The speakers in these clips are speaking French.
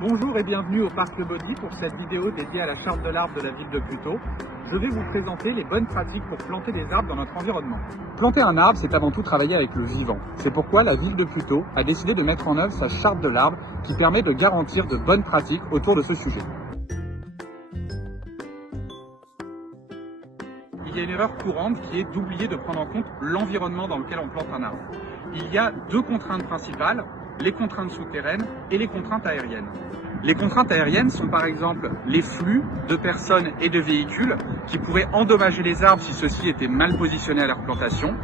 Bonjour et bienvenue au Parc Le Baudy pour cette vidéo dédiée à la charte de l'arbre de la ville de Puteaux. Je vais vous présenter les bonnes pratiques pour planter des arbres dans notre environnement. Planter un arbre, c'est avant tout travailler avec le vivant. C'est pourquoi la ville de Puteaux a décidé de mettre en œuvre sa charte de l'arbre qui permet de garantir de bonnes pratiques autour de ce sujet. Il y a une erreur courante qui est d'oublier de prendre en compte l'environnement dans lequel on plante un arbre. Il y a deux contraintes principales, les contraintes souterraines et les contraintes aériennes. Les contraintes aériennes sont par exemple les flux de personnes et de véhicules qui pourraient endommager les arbres si ceux-ci étaient mal positionnés à leur plantation,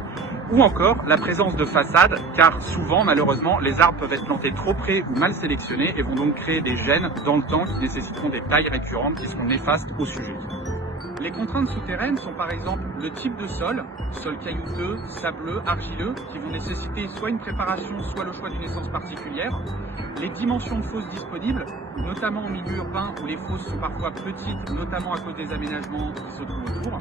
ou encore la présence de façades, car souvent malheureusement les arbres peuvent être plantés trop près ou mal sélectionnés et vont donc créer des gènes dans le temps qui nécessiteront des tailles récurrentes qui seront néfastes au sujet. Les contraintes souterraines sont par exemple le type de sol caillouteux, sableux, argileux, qui vont nécessiter soit une préparation, soit le choix d'une essence particulière, les dimensions de fosses disponibles, notamment en milieu urbain où les fosses sont parfois petites, notamment à cause des aménagements qui se trouvent autour,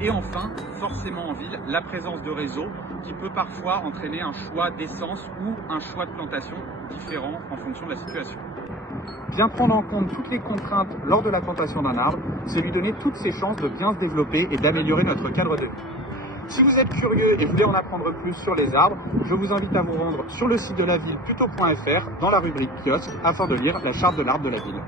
et enfin, forcément en ville, la présence de réseaux qui peut parfois entraîner un choix d'essence ou un choix de plantation différent en fonction de la situation. Bien prendre en compte toutes les contraintes lors de la plantation d'un arbre, c'est lui donner toutes ses chances de bien se développer et d'améliorer notre cadre de vie. Si vous êtes curieux et voulez en apprendre plus sur les arbres, je vous invite à vous rendre sur le site de la ville puteaux.fr dans la rubrique kiosque afin de lire la charte de l'arbre de la ville.